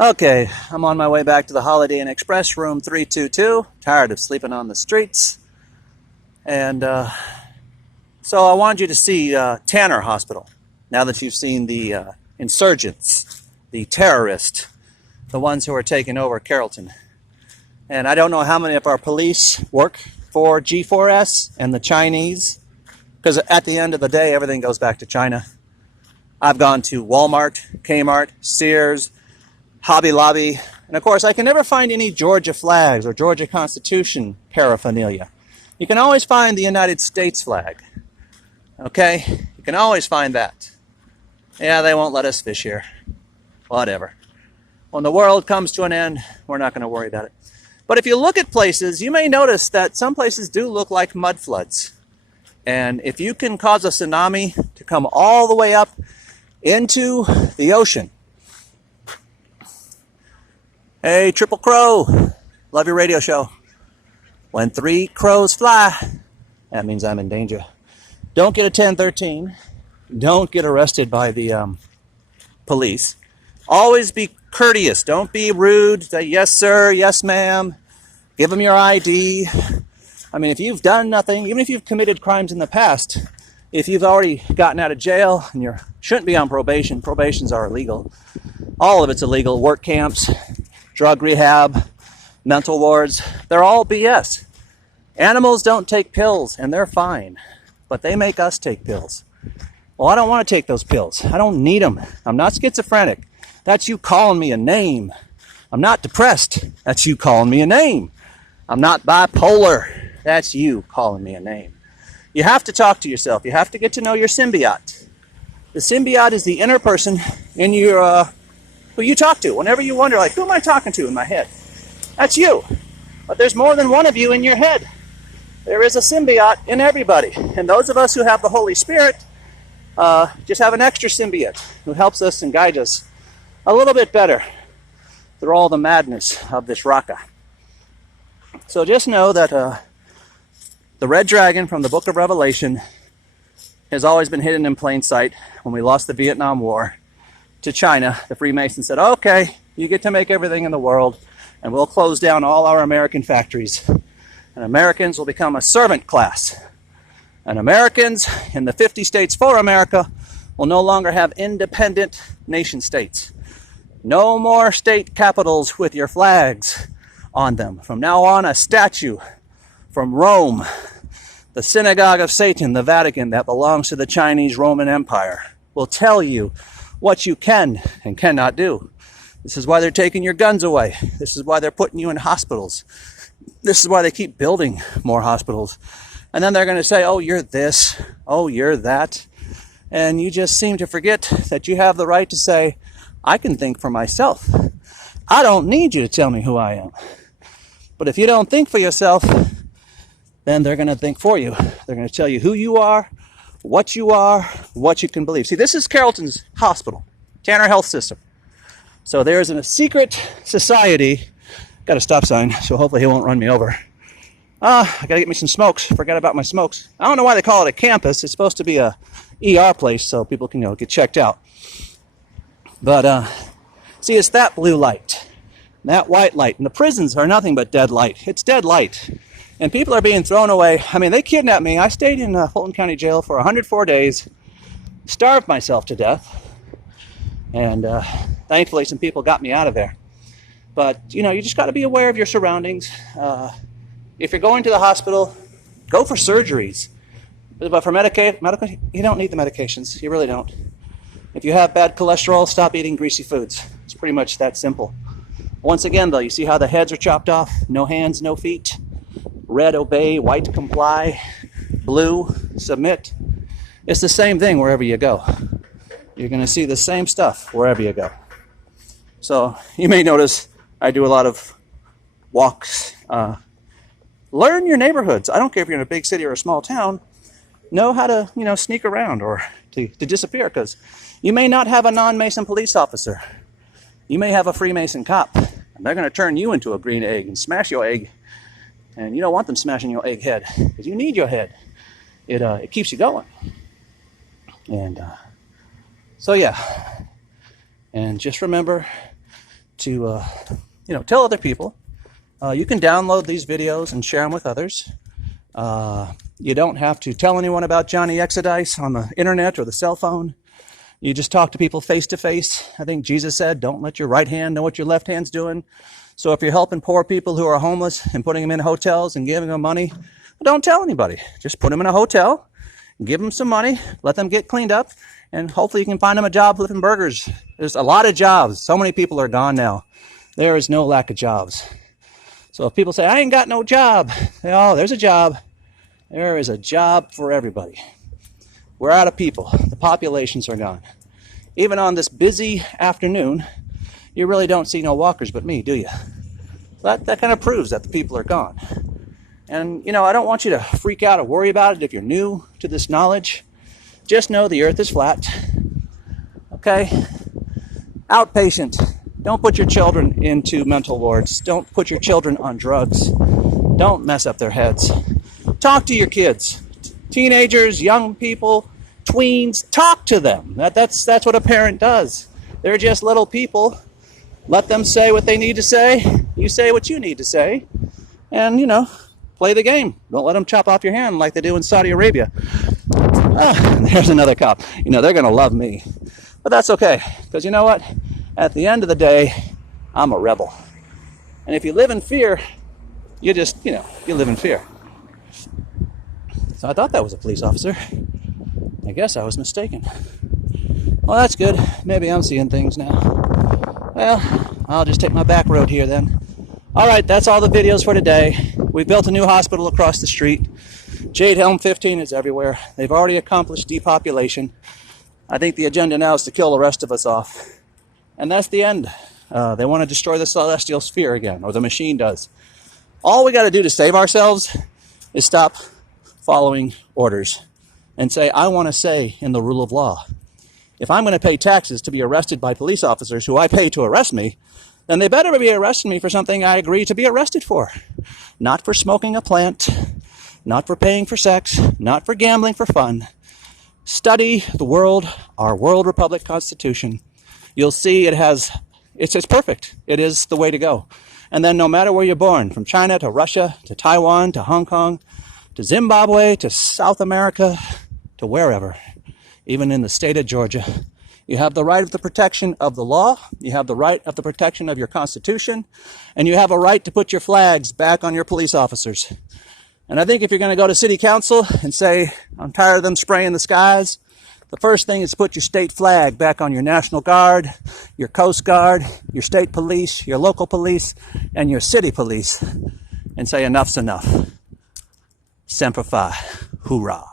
Okay, I'm on my way back to the Holiday Inn Express, room 322. Tired of sleeping on the streets. And so I wanted you to see Tanner Hospital. Now that you've seen the insurgents, the terrorists, the ones who are taking over Carrollton. And I don't know how many of our police work for G4S and the Chinese, because at the end of the day, everything goes back to China. I've gone to Walmart, Kmart, Sears, Hobby Lobby, and of course I can never find any Georgia flags or Georgia Constitution paraphernalia. You can always find the United States flag. Okay? You can always find that. Yeah, they won't let us fish here. Whatever. When the world comes to an end, we're not going to worry about it. But if you look at places, you may notice that some places do look like mud floods. And if you can cause a tsunami to come all the way up into the ocean. Hey, Triple Crow, love your radio show. When 3 crows fly, that means I'm in danger. Don't get a 1013. Don't get arrested by the police. Always be courteous. Don't be rude. Say yes, sir, yes, ma'am. Give them your ID. I mean, if you've done nothing, even if you've committed crimes in the past, if you've already gotten out of jail and you shouldn't be on probation, probations are illegal. All of it's illegal. Work camps, drug rehab, mental wards, they're all BS. Animals don't take pills, and they're fine, but they make us take pills. Well, I don't want to take those pills. I don't need them. I'm not schizophrenic. That's you calling me a name. I'm not depressed. That's you calling me a name. I'm not bipolar. That's you calling me a name. You have to talk to yourself. You have to get to know your symbiote. The symbiote is the inner person in your who you talk to. Whenever you wonder, like, who am I talking to in my head? That's you. But there's more than one of you in your head. There is a symbiote in everybody. And those of us who have the Holy Spirit just have an extra symbiote who helps us and guides us a little bit better through all the madness of this raka. So just know that the red dragon from the book of Revelation has always been hidden in plain sight. When we lost the Vietnam War to China, the Freemasons said, okay, you get to make everything in the world, and we'll close down all our American factories. And Americans will become a servant class. And Americans in the 50 states for America will no longer have independent nation states. No more state capitals with your flags on them. From now on, a statue from Rome, the synagogue of Satan, the Vatican, that belongs to the Chinese Roman Empire, will tell you what you can and cannot do. This is why they're taking your guns away. This is why they're putting you in hospitals. This is why they keep building more hospitals. And then they're going to say, oh, you're this, oh, you're that. And you just seem to forget that you have the right to say, I can think for myself. I don't need you to tell me who I am. But if you don't think for yourself, then they're going to think for you. They're going to tell you who you are, what you can believe. See, this is Carrollton's hospital, Tanner Health System. So there's a secret society. Got a stop sign, so hopefully he won't run me over. I gotta get me some smokes. Forgot about my smokes. I don't know why they call it a campus. It's supposed to be a ER place so people can, get checked out. But see, it's that blue light, that white light, and the prisons are nothing but dead light. It's dead light, and people are being thrown away. I mean, they kidnapped me. I stayed in Fulton County Jail for 104 days, starved myself to death, and thankfully some people got me out of there. But you just got to be aware of your surroundings. If you're going to the hospital, go for surgeries. But for medical, you don't need the medications. You really don't. If you have bad cholesterol, stop eating greasy foods. It's pretty much that simple. Once again, though, you see how the heads are chopped off? No hands, no feet. Red, obey. White, comply. Blue, submit. It's the same thing wherever you go. You're going to see the same stuff wherever you go. So you may notice I do a lot of walks. Learn your neighborhoods. I don't care if you're in a big city or a small town. Know how to, sneak around or to disappear, because you may not have a non-Mason police officer. You may have a Freemason cop, and they're going to turn you into a green egg and smash your egg. And you don't want them smashing your egg head, because you need your head. It keeps you going. And so yeah. And just remember to tell other people. You can download these videos and share them with others. You don't have to tell anyone about Johnny Exodice on the internet or the cell phone. You just talk to people face to face. I think Jesus said, don't let your right hand know what your left hand's doing. So if you're helping poor people who are homeless and putting them in hotels and giving them money, don't tell anybody. Just put them in a hotel, give them some money, let them get cleaned up, and hopefully you can find them a job flipping burgers. There's a lot of jobs. So many people are gone now. There is no lack of jobs. So if people say, I ain't got no job, oh, there's a job. There is a job for everybody. We're out of people. The populations are gone. Even on this busy afternoon, you really don't see no walkers but me, do you? That kind of proves that the people are gone. And, I don't want you to freak out or worry about it if you're new to this knowledge. Just know the earth is flat. Okay? Outpatient. Don't put your children into mental wards. Don't put your children on drugs. Don't mess up their heads. Talk to your kids. Teenagers, young people, tweens, talk to them. That's what a parent does. They're just little people. Let them say what they need to say. You say what you need to say. And, play the game. Don't let them chop off your hand like they do in Saudi Arabia. There's another cop. They're going to love me. But that's okay. Because you know what? At the end of the day, I'm a rebel. And if you live in fear, you just, you live in fear. So I thought that was a police officer. I guess I was mistaken. Well, that's good. Maybe I'm seeing things now. Well, I'll just take my back road here then. All right, that's all the videos for today. We've built a new hospital across the street. Jade Helm 15 is everywhere. They've already accomplished depopulation. I think the agenda now is to kill the rest of us off. And that's the end. They want to destroy the celestial sphere again, or the machine does. All we got to do to save ourselves is stop following orders and say, I want to say in the rule of law. If I'm going to pay taxes to be arrested by police officers who I pay to arrest me, then they better be arresting me for something I agree to be arrested for. Not for smoking a plant, not for paying for sex, not for gambling for fun. Study the world, our World Republic Constitution. You'll see it's perfect. It is the way to go. And then no matter where you're born, from China to Russia, to Taiwan, to Hong Kong, to Zimbabwe, to South America, to wherever, even in the state of Georgia, you have the right of the protection of the law, you have the right of the protection of your Constitution, and you have a right to put your flags back on your police officers. And I think if you're going to go to city council and say, I'm tired of them spraying the skies, the first thing is to put your state flag back on your National Guard, your Coast Guard, your state police, your local police, and your city police, and say enough's enough. Semper Fi. Hoorah.